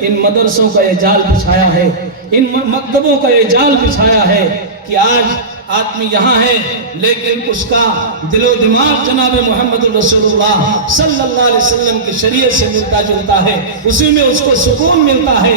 ان مدرسوں کا یہ جال بچھایا ہے، ان مکتبوں کا یہ جال بچھایا ہے کہ آج آدمی یہاں ہے لیکن اس کا دل و دماغ جناب محمد رسول اللہ صلی اللہ علیہ وسلم کی شریعت سے ملتا جلتا ہے، اسی میں اس کو سکون ملتا ہے۔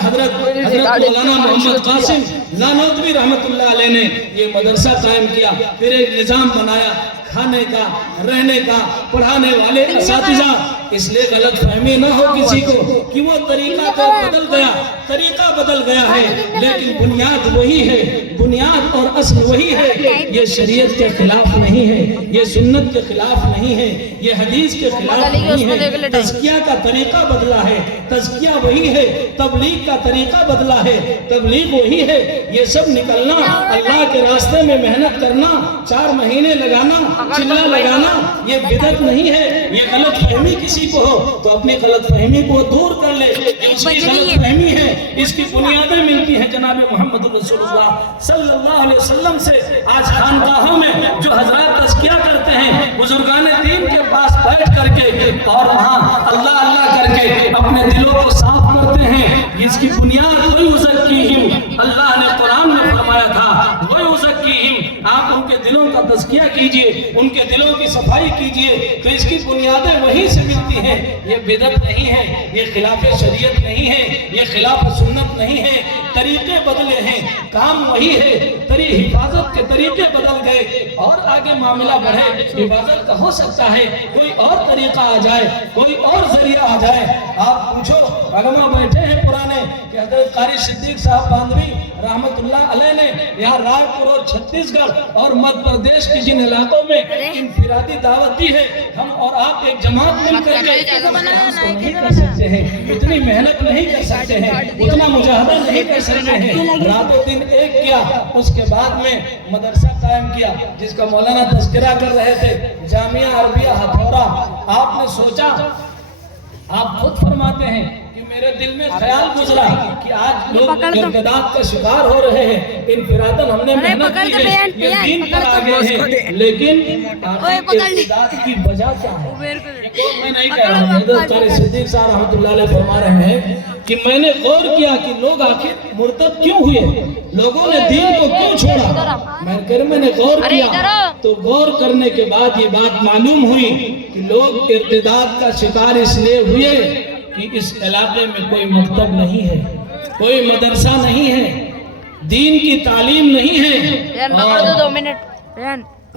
حضرت مولانا محمد قاسم نانوتوی رحمت اللہ علیہ نے یہ مدرسہ قائم کیا، پھر ایک نظام بنایا کھانے کا، رہنے کا، پڑھانے والے اساتذہ، اس لیے غلط فہمی نہ ہو کسی کو کہ وہ طریقہ بدل گیا، طریقہ بدل گیا ہے، لیکن بنیاد وہی ہے، بنیاد اور اصل وہی ہے۔ یہ شریعت کے خلاف نہیں ہے، یہ سنت کے خلاف نہیں ہے، یہ حدیث کے خلاف نہیں ہے۔ تزکیہ کا طریقہ بدلا ہے، تزکیہ وہی ہے، تبلیغ کا طریقہ بدلا ہے، تبلیغ وہی ہے۔ یہ سب نکلنا، اللہ کے راستے میں محنت کرنا، 4 مہینے لگانا، چلا لگانا، یہ بدعت نہیں ہے۔ یہ غلط فہمی کسی کو ہو تو اپنی غلط فہمی کو دور کر لے، اس کی غلط فہمی ہے، اس کی بنیادیں ملتی ہیں جناب محمد رسول اللہ صلی اللہ علیہ وسلم سے۔ آج خانقاہوں میں جو حضرات تزکیہ کرتے ہیں، بزرگان دین کے پاس بیٹھ کر کے اور وہاں اللہ اللہ کر کے اپنے دلوں کو صاف کرتے ہیں، اس کی بنیاد وہی ازکیہم، اللہ نے قرآن میں فرمایا تھا وہی ازکیہم، آپ ان کے دلوں کا تزکیہ کیجئے، ان کے دلوں کی صفائی کیجئے، تو اس کی بنیادیں وہیں سے ملتی ہیں۔ یہ بدعت نہیں ہے، یہ خلاف شریعت نہیں ہے، یہ خلاف سنت نہیں ہے، طریقے بدلے ہیں، کام وہی ہے، حفاظت کے طریقے بدل گئے اور آگے معاملہ بڑھے۔ حفاظت کا ہو سکتا ہے کوئی اور طریقہ آ جائے، کوئی اور ذریعہ آ جائے۔ آپ پوچھو، علماء بیٹھے ہیں پرانے کہ حضرت قاری صدیق صاحب باندھوی رحمت اللہ علیہ نے یہاں رائے پور اور چھتیس گڑھ اور مدھیہ پردیش کی جن علاقوں میں انفرادی دعوت دی ہے، ہم اور آپ ایک جماعت مل کر کے نہیں کر سکتے ہیں، اتنی محنت نہیں کر سکتے ہیں، اتنا مجاہدہ نہیں کر سکتے ہیں۔ رات و دن ایک کیا، اس کے بعد میں مدرسہ قائم کیا جس کا مولانا تذکرہ کر رہے تھے، جامعہ عربیہ ہتھورا۔ آپ نے سوچا، آپ خود فرماتے ہیں کہ میرے دل میں خیال گزرا کہ آج لوگ ارتداد کا شکار ہو رہے ہیں، انفراداً ہم نے محنت کی ہے، یہ دین پر آگے ہیں، لیکن ارتداد کی وجہ کیا ہے؟ میں نہیں کہہ رہا ہوں، حضرت قاری صدیق صاحب رحمت اللہ علیہ فرما رہے ہیں کہ میں نے غور کیا کہ لوگ آخر مرتد کیوں ہوئے، لوگوں نے دین کو کیوں چھوڑا۔ میں نے غور کیا تو غور کرنے کے بعد یہ بات معلوم ہوئی کہ لوگ ارتداد کا شکار اس لیے ہوئے کہ اس علاقے میں کوئی مکتب نہیں ہے، کوئی مدرسہ نہیں ہے، دین کی تعلیم نہیں ہے۔ اور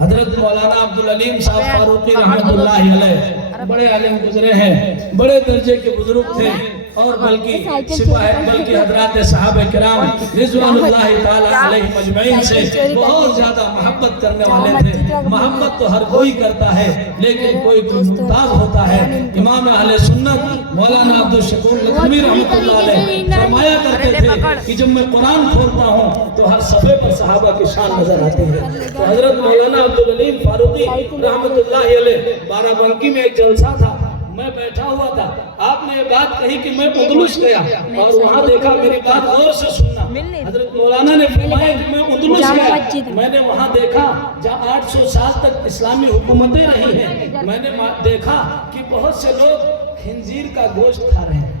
حضرت مولانا عبدالعلیم صاحب فاروقی رحمت اللہ علیہ بڑے عالم گزرے ہیں، بڑے درجے کے بزرگ تھے، اور بلکہ حضرات صحابہ کرام رضوان اللہ تعالیٰ علیہ مجمعین سے بہت زیادہ محبت کرنے والے تھے۔ محبت تو ہر کوئی کرتا ہے لیکن کوئی ممتاز ہوتا ہے۔ امام اہل سنت مولانا عبدالشکور لکھنوی رحمت اللہ علیہ فرمایا کرتے تھے کہ جب میں قرآن کھولتا ہوں تو ہر صفحے پر صحابہ کی شان نظر آتی ہے۔ تو حضرت مولانا عبدالعلیم فاروقی رحمت اللہ علیہ بارہ بنکی میں ایک جلسہ تھا، میں بیٹھا ہوا تھا، آپ نے یہ بات کہی کہ میں اندلس گیا اور وہاں دیکھا، میری بات غور سے سننا، حضرت مولانا نے فرمایا کہ میں اندلس گیا، میں نے وہاں دیکھا جہاں 800 سال تک اسلامی حکومتیں رہی ہیں، میں نے دیکھا کہ بہت سے لوگ خنزیر کا گوشت کھا رہے ہیں۔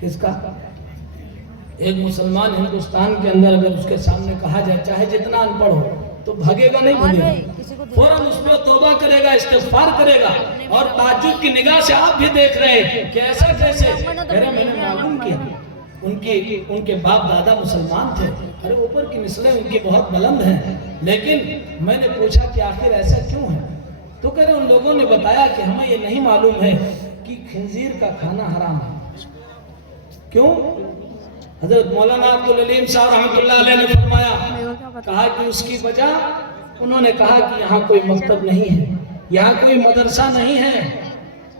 کس کا؟ ایک مسلمان ہندوستان کے اندر اگر اس کے سامنے کہا جائے چاہے جتنا ان پڑھ ہو تو بھگے گا نہیں بھگے گا، فوراً اس پہ توبہ کرے گا، استغفار کرے گا، اور تعجب کی نگاہ سے آپ بھی دیکھ رہے ہیں کہ ایسا کیسے؟ میں نے معلوم کیا ان کے باپ دادا مسلمان تھے، ارے اوپر کی نسلیں ان کی بہت بلند ہیں، لیکن میں نے پوچھا کہ آخر ایسا کیوں ہے؟ تو کہہ رہے ان لوگوں نے بتایا کہ ہمیں یہ نہیں معلوم ہے کہ خنزیر کا کھانا حرام ہے۔ کیوں؟ حضرت مولانا عبدالعلیم صاحب رحمت اللہ علیہ نے فرمایا، کہا کہ اس کی وجہ، انہوں نے کہا کہ یہاں کوئی مکتب نہیں ہے، یہاں کوئی مدرسہ نہیں ہے،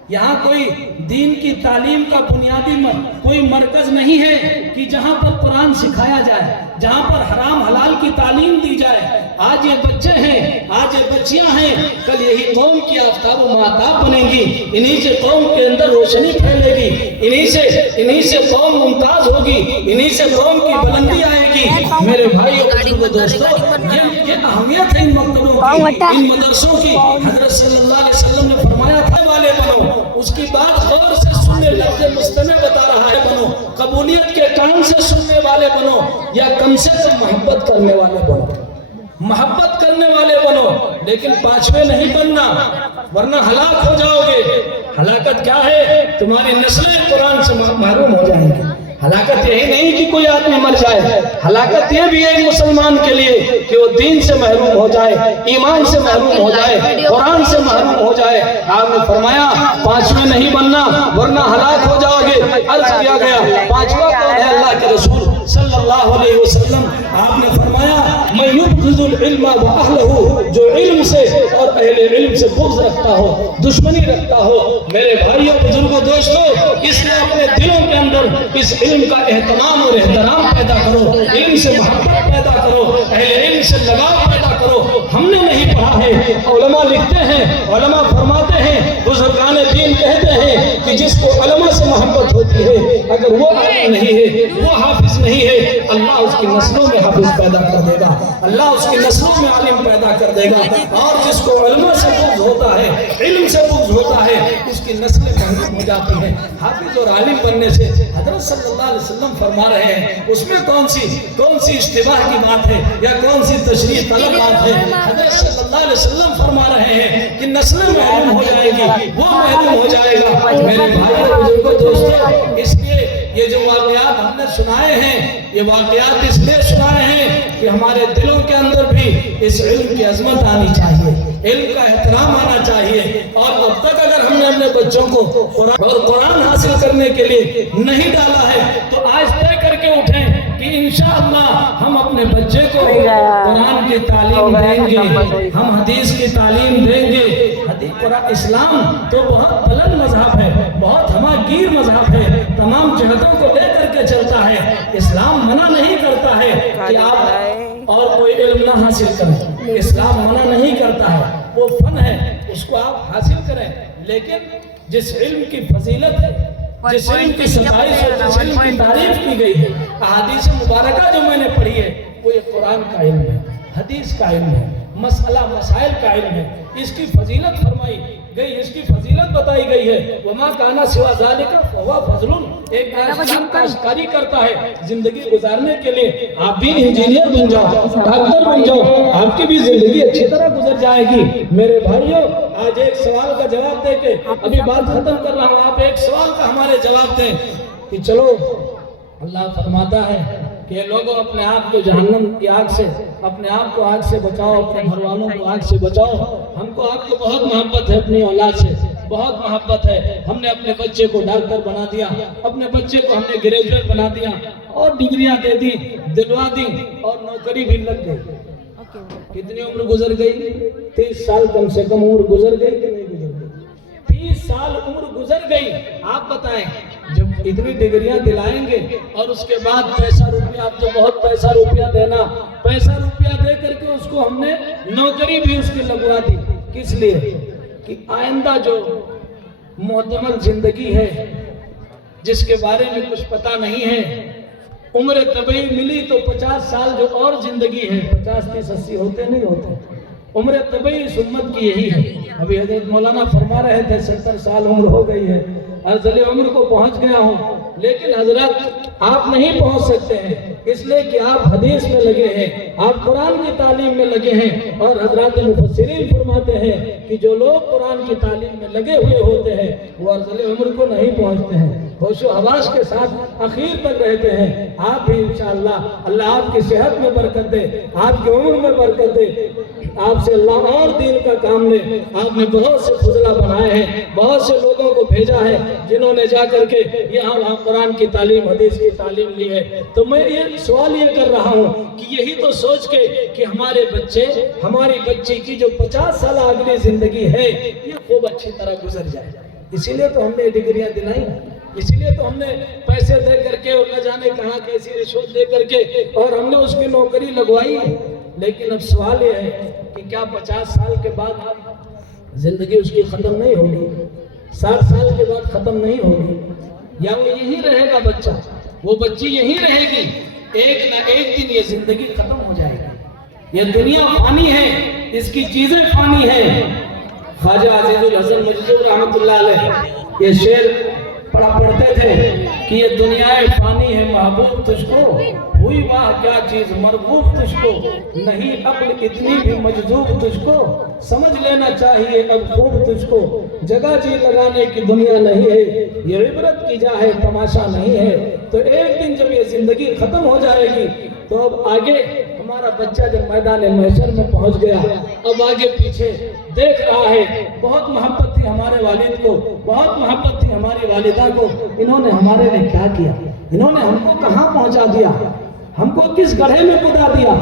یہاں کوئی دین کی تعلیم کا بنیادی کوئی مرکز نہیں ہے کہ جہاں پر قرآن سکھایا جائے، جہاں پر حرام حلال کی تعلیم دی جائے۔ آج یہ بچے ہیں، آج یہ بچیاں ہیں، کل یہی قوم کی آفتاب و مہتاب بنیں گی، انہی سے قوم کے اندر روشنی پھیلے گی، انہی سے قوم ممتاز ہوگی، انہی سے قوم کی بلندی آئے گی۔ میرے بھائی اور دوستو، یہ اہمیت ہے ان مکتبوں کی، ان مدرسوں کی۔ حضرت صلی اللہ علیہ وسلم نے فرمایا تھا والے بنو، اس کی بات غور سے سننے، لفظ مستمع بتا رہا ہے، بنو قبولیت کے کان سے سننے والے بنو یا کم سے کم محبت کرنے والے بنو، محبت کرنے والے بنو، لیکن پانچویں نہیں بننا ورنہ ہلاک ہو جاؤ گے۔ ہلاکت کیا ہے؟ تمہاری نسلیں قرآن سے محروم ہو جائیں گی۔ ہلاکت یہی نہیں کہ کوئی آدمی مر جائے، ہلاکت یہ بھی ہے مسلمان کے لیے کہ وہ دین سے محروم ہو جائے، ایمان سے محروم ہو جائے، قرآن سے محروم ہو جائے۔ آپ نے فرمایا پانچویں نہیں بننا ورنہ ہلاک ہو جاؤ گے۔ عرض کیا گیا پانچواں کون ہے؟ اللہ کے رسول صلی اللہ علیہ وسلم۔ آپ نے فرمایا میں یبغض العلم واہلہ، جو علم سے اور اہل علم سے بغض رکھتا ہو، دشمنی رکھتا ہو۔ میرے بھائیوں، بزرگوں، دوستوں، اس لیے اپنے دلوں کے اندر اس علم کا اہتمام اور احترام پیدا کرو، علم سے محبت پیدا کرو، اہل علم سے لگاؤ پیدا کرو۔ ہم نے نہیں پڑھا ہے، علماء لکھتے ہیں، علماء فرماتے ہیں، بزرگان دین کہتے ہیں کہ جس کو علماء سے محبت ہوتی ہے اگر وہ عالم نہیں ہے، وہ حافظ نہیں ہے، اللہ اس کی نسلوں میں حافظ پیدا کر دے گا، اللہ اس کی نسلوں میں عالم پیدا کر دے گا۔ اور جس کو علماء سے بغض ہوتا ہے، علم سے بغض ہوتا ہے، اس کی نسلیں محروم ہو جاتی ہیں حافظ اور عالم بننے سے۔ حضرت صلی اللہ علیہ وسلم فرما رہے ہیں، اس میں کون سی اشتباہ کی بات ہے یا کون سی تشریح طلب بات ہے؟ حضرت صلی اللہ علیہ وسلم فرما رہے ہیں کہ نسلیں محروم ہو جائے گی، وہ محروم ہو جائے گا۔ میرے بھائیوں، بزرگوں، دوستوں، اس لیے یہ جو واقعات ہم نے سنائے ہیں، یہ واقعات اس لیے سنائے ہیں کہ ہمارے دلوں کے اندر بھی اس علم کی عظمت آنی چاہیے، علم کا احترام آنا چاہیے۔ اور اب تک اگر ہم نے اپنے بچوں کو قرآن حاصل کرنے کے لیے نہیں ڈالا ہے تو آج طے کر کے اٹھیں کہ انشاءاللہ ہم اپنے بچے کو قرآن کی تعلیم دیں گے، ہم حدیث کی تعلیم دیں گے۔ اسلام تو بہت بلند مذہب ہے، بہت ہماگیر مذہب ہے، تمام جہتوں کو لے کر کے چلتا ہے۔ اسلام منع نہیں کرتا ہے کہ آپ اور کوئی علم نہ حاصل کریں، اسلام منع نہیں کرتا ہے، وہ فن ہے، اس کو آپ حاصل کریں، لیکن جس علم کی فضیلت ہے، جس علم کی ستائش ہے، جس علم کی تعریف کی گئی ہے، احادیث مبارکہ جو میں نے پڑھی ہے، وہ یہ قرآن کا علم ہے، حدیث کا علم ہے، مسئلہ مسائل کا علم ہے، اس کی فضیلت فرمائی گئی، اس کی فضیلت بتائی گئی ہے۔ وما کانا سوا ذالک فہو فضل، ایک کاشتکاری کرتا ہے زندگی گزارنے کے لیے، آپ بھی انجینئر بن جاؤ، ڈاکٹر بن جاؤ، آپ کی بھی زندگی اچھی طرح گزر جائے گی۔ میرے بھائیوں، آج ایک سوال کا جواب دے کے ابھی بات ختم کر رہا ہوں، آپ ایک سوال کا ہمارے جواب دیں کہ چلو اللہ فرماتا ہے کہ لوگوں اپنے آپ کو جہنم کی آگ سے، اپنے آپ کو آگ سے بچاؤ، اپنے گھر والوں کو آگ سے بچاؤ۔ ہم کو آپ کو بہت محبت ہے، اپنی اولاد سے بہت محبت ہے، ہم نے اپنے بچے کو ڈاکٹر بنا دیا، اپنے بچے کو ہم نے گریجویٹ بنا دیا اور ڈگریاں دے دی، دلوا دی اور نوکری بھی لگ گئی۔ کتنی عمر گزر گئی؟ 30 سال کم سے کم عمر گزر گئی کہ نہیں گزر گئی؟ 30 سال عمر گزر گئی۔ آپ بتائیں، جب اتنی ڈگریاں دلائیں گے اور اس کے بعد پیسہ روپیہ، آپ تو بہت پیسہ روپیہ دینا، پیسہ روپیہ دے کر کے اس کو ہم نے نوکری بھی اس کی لگوا دی، کس لیے؟ کہ آئندہ جو معتمل زندگی ہے جس کے بارے میں کچھ پتہ نہیں ہے، عمر طبعی ملی تو 50 سال جو اور زندگی ہے، 50 30 80 ہوتے نہیں ہوتے، عمر طبعی اس امت کی یہی ہے۔ ابھی حضرت مولانا فرما رہے تھے 70 سال عمر ہو گئی ہے، ارذل عمر کو پہنچ گیا ہوں، لیکن حضرت آپ نہیں پہنچ سکتے ہیں، اس لیے کہ آپ حدیث میں لگے ہیں، آپ قرآن کی تعلیم میں لگے ہیں، اور حضرات مفسرین فرماتے ہیں کہ جو لوگ قرآن کی تعلیم میں لگے ہوئے ہوتے ہیں وہ ارذل عمر کو نہیں پہنچتے ہیں، ہوش و حواس کے ساتھ اخیر تک رہتے ہیں۔ آپ بھی انشاءاللہ اللہ آپ کی صحت میں برکت دے، آپ کی عمر میں برکت دے، آپ سے اللہ اور دین کا کام لے۔ آپ نے بہت سے فضلہ بنائے ہیں، بہت سے لوگوں کو بھیجا ہے جنہوں نے جا کر کے یہاں وہاں قرآن کی تعلیم، حدیث کی تعلیم لی ہے۔ تو میں یہ سوال یہ کر رہا ہوں کہ یہی تو سوچ کے کہ ہمارے بچے، ہماری بچی کی جو 50 سال اگلی زندگی ہے یہ خوب اچھی طرح گزر جائے، اسی لیے تو ہم نے ڈگریاں دلائی، اسی لیے تو ہم نے پیسے دے کر کے اور نہ جانے کہاں کیسی رشوت دے کر کے اور ہم نے اس کی نوکری لگوائی ہے۔ لیکن اب سوال یہ ہے کہ کیا 50 سال کے بعد زندگی اس کی ختم نہیں ہوگی؟ 60 سال کے بعد ختم نہیں ہوگی؟ یا وہ یہی رہے گا بچہ، وہ بچی یہی رہے گی؟ ایک نہ ایک دن یہ زندگی ختم ہو جائے گی، یہ دنیا فانی ہے، اس کی چیزیں فانی ہیں۔ خواجہ عزیز الحسن مجذوب رحمۃ اللہ علیہ یہ شعر پڑھتے تھے کہ یہ دنیا فانی ہے محبوب تجھ کو، ہوئی واہ کیا چیز مرغوب تجھ کو، نہیں عقل اتنی بھی مجذوب تجھ کو، سمجھ لینا چاہیے اب خوب تجھ کو، جگہ جی لگانے کی دنیا نہیں ہے، یہ عبرت کی جا ہے تماشا نہیں ہے۔ تو ایک دن جب یہ زندگی ختم ہو جائے گی تو اب آگے ہمارا بچہ جب میدان محشر میں پہنچ گیا، اب آگے پیچھے دیکھ رہا ہے، بہت محبت تھی ہمارے والد کو، بہت محبت تھی ہماری والدہ کو، انہوں نے ہمارے لیے کیا کیا، انہوں نے ہم کو کہاں پہنچا دیا، ہم کو کس گڑھے میں کدا دیا،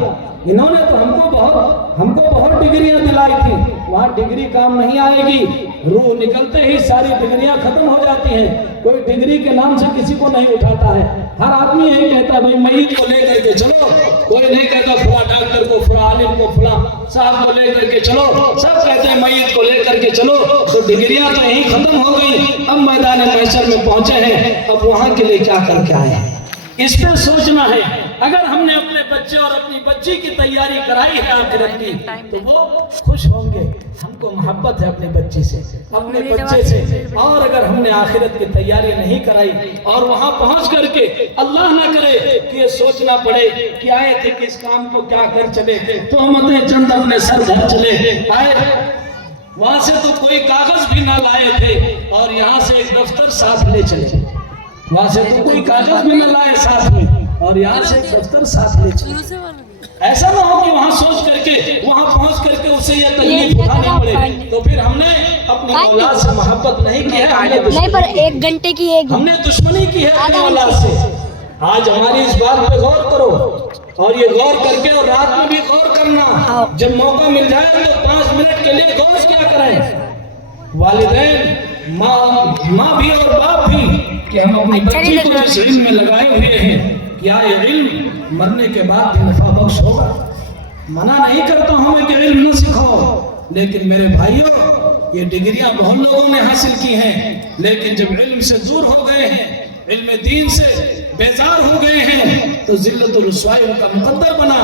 انہوں نے تو ہم کو بہت ڈگریاں دلائی تھی، وہاں ڈگری کام نہیں آئے گی، روح نکلتے ہی ساری ڈگریاں ختم ہو جاتی ہیں، کوئی ڈگری کے نام سے کسی کو نہیں اٹھاتا ہے، ہر آدمی یہی کہتا ہے بھائی میت کو لے کر کے چلو، کوئی نہیں کہتا فلاں ڈاکٹر کو، فلاں عالم کو، فلاں صاحب کو لے کر کے چلو، سب کہتے ہیں میت کو لے کر کے چلو، تو ڈگریاں تو یہیں ختم ہو گئی، اب میدان محشر میں پہنچے ہیں، اب وہاں کے لیے کیا کر کے آئے ہیں، اس پہ سوچنا ہے۔ اگر ہم نے اپنے بچے اور اپنی بچی کی تیاری کرائی ہے آخرت کی تو وہ خوش ہوں گے، ہم کو محبت ہے اپنے بچی سے، اپنے بچے سے، اور اگر ہم نے آخرت کی تیاری نہیں کرائی اور وہاں پہنچ کر کے اللہ نہ کرے کہ یہ سوچنا پڑے کہ آئے تھے کس کام کو کیا کر چلے، تو ہم چند اپنے سر دھر چلے آئے، وہاں سے تو کوئی کاغذ بھی نہ لائے تھے اور یہاں سے ایک دفتر ساتھ لے چلے، وہاں سے تو کوئی کاغذ بھی نہ لائے ساتھ میں اور یہاں سے ایک دفتر ساتھ لے چلے، ایسا نہ ہو کہ وہاں سوچ کر کے وہاں پہنچ کر کے اسے یہ تکلیف اٹھانی پڑے، تو پھر ہم نے اپنی اولاد سے محبت نہیں کی ہے، ہم نے دشمنی کی ہے اپنی اولاد سے۔ آج ہماری اس بات پہ غور کرو، اور یہ غور کر کے اور رات میں بھی غور کرنا، جب موقع مل جائے تو 5 منٹ کے لیے غور کیا کریں، والدین، ماں بھی اور باپ بھی، کہ ہم اپنی بچی کو جس علم میں لگائے ہوئے ہیں کیا یہ علم مرنے کے بعد بھی نفع بخش ہوگا؟ منع نہیں کرتا ہوں میں کہ علم نہ سکھاؤ، لیکن میرے بھائیوں یہ ڈگریاں بہت لوگوں نے حاصل کی ہیں، لیکن جب علم سے دور ہو گئے ہیں، علم دین سے بیزار ہو گئے ہیں تو ذلت و رسوائی کا مقدر بنا،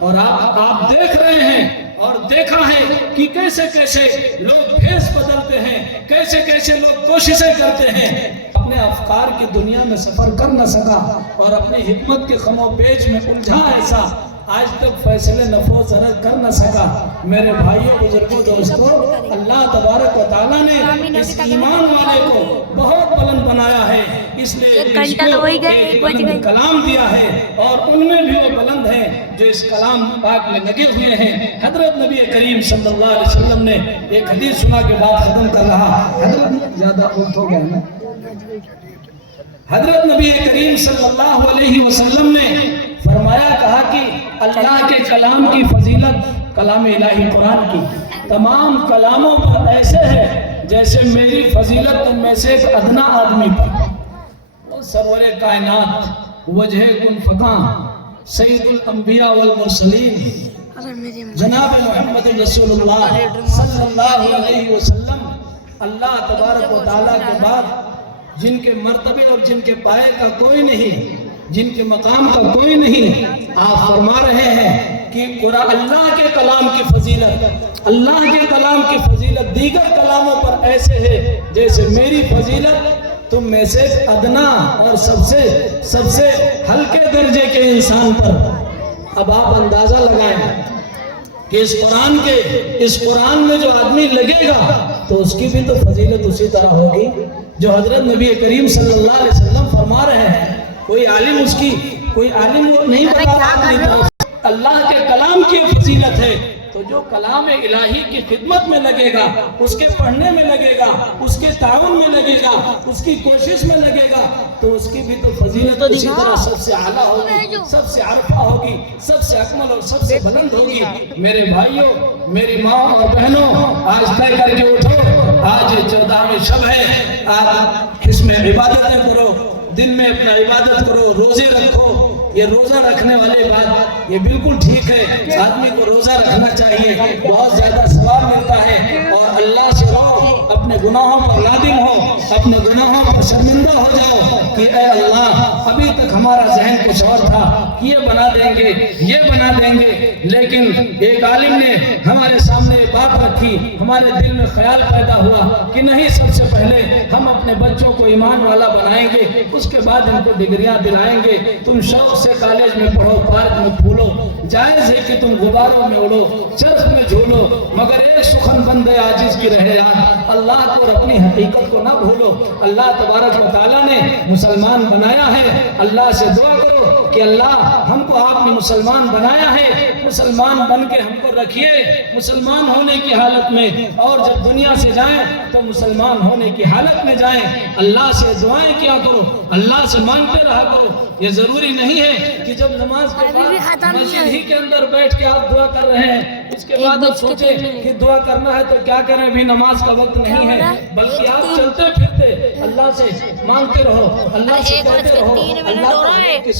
اور آپ دیکھ رہے ہیں اور دیکھا ہے کہ کیسے کیسے لوگ بھیس بدلتے ہیں، کیسے کیسے لوگ کوششیں کرتے ہیں، اپنے افکار کی دنیا میں سفر کر نہ سکا اور اپنی حکمت کے خم و پیچ میں الجھا ایسا آج تک فیصلے نفع و ضرر کر نہ سکا۔ میرے بھائیوں، بزرگوں، دوستوں، اللہ تبارک و تعالیٰ نے اس ایمان والے کو بہت بلند بنایا ہے، اس لیے اس کو ایک بلند کلام دیا ہے، اور ان میں بھی وہ بلند ہیں جو اس کلام پاک میں لگے ہوئے ہیں۔ حضرت نبی کریم صلی اللہ علیہ وسلم نے ایک حدیث سنا کے بعد ختم کر رہا، حضرت زیادہ وقت ہو گیا نا، حضرت نبی کریم صلی اللہ علیہ وسلم نے فرمایا، کہا کہ اللہ کے کلام کی فضیلت، کلام الہی قرآن کی تمام کلاموں پر ایسے ہے جیسے میری فضیلت ان میں سے ایک ادنا آدمی پر، وہ سرور کائنات، وجہ کن فقاں، سید الانبیاء والمرسلین، جناب محمد رسول اللہ صلی اللہ علیہ وسلم، اللہ تبارک و تعالیٰ کے بعد جن کے مرتبے اور جن کے پائے کا کوئی نہیں، جن کے مقام کا کوئی نہیں، آپ فرما رہے ہیں کہ اللہ کے کلام کی فضیلت، اللہ کے کلام کی فضیلت دیگر کلاموں پر ایسے ہے جیسے میری فضیلت تم میں سے ادنا اور سب سے ہلکے درجے کے انسان پر۔ اب آپ اندازہ لگائیں کہ اس قرآن میں جو آدمی لگے گا تو اس کی بھی تو فضیلت اسی طرح ہوگی جو حضرت نبی کریم صلی اللہ علیہ وسلم فرما رہے ہیں۔ کوئی عالم نہیں بتا رہا، اللہ کے کلام کی فضیلت ہے، تو جو کلام الہی کی خدمت میں لگے گا، اس کے پڑھنے میں لگے گا، اس کے تعاون میں لگے گا، اس کی کوشش میں لگے گا، تو اس کی بھی تو فضیلت اسی طرح سب سے اعلیٰ ہوگی، سب سے عرفہ ہوگی، سب سے اکمل اور سب سے بلند ہوگی۔ میرے بھائیوں، میری ماں اور بہنوں، آج طے کر کے اٹھو، آج 14ویں شب ہے، آج اس میں عبادتیں کرو، دن میں اپنا عبادت کرو، روزے رکھو۔ یہ روزہ رکھنے والی بات یہ بالکل ٹھیک ہے، آدمی کو روزہ رکھنا چاہیے، بہت زیادہ ثواب ملتا ہے، اور اللہ سے رو، اپنے گناہوں پر نادم ہو، اپنے گناہوں پر شرمندہ ہو جاؤ کہ اے اللہ، ابھی تک ہمارا ذہن کچھ اور تھا کہ یہ بنا دیں گے، یہ بنا دیں گے، لیکن ایک عالم نے ہمارے سامنے بات رکھی، ہمارے دل میں خیال پیدا ہوا کہ نہیں، سب سے پہلے ہم اپنے بچوں کو ایمان والا بنائیں گے، اس کے بعد ان کو ڈگریاں دلائیں گے۔ تم شوق سے کالج میں پڑھو، پارک میں پھولو، جائز ہے کہ تم غباروں میں اڑو، چرخ میں جھولو، مگر ایک سخن بندے عاجز کی رہے یاد، اللہ کو اور اپنی حقیقت کو نہ بھولو۔ اللہ تبارک و تعالیٰ نے مسلمان بنایا ہے، اللہ سے دعا کرو کہ اللہ ہم کو آپ نے مسلمان بنایا ہے، مسلمان بن کے ہم کو رکھیے، مسلمان ہونے کی حالت میں، اور جب دنیا سے جائیں تو مسلمان ہونے کی حالت میں جائیں۔ اللہ سے دعائیں کیا کرو، اللہ سے مانگتے رہا کرو۔ یہ ضروری نہیں ہے کہ جب نماز کے بعد مسجد ہی کے اندر بیٹھ کے آپ دعا کر رہے ہیں اس کے بعد آپ سوچیں کہ دعا کرنا ہے تو کیا کریں، ابھی نماز کا وقت نہیں ہے، بلکہ آپ چلتے پھرتے اللہ سے مانگتے رہو، اللہ سے کہتے رہو، اللہ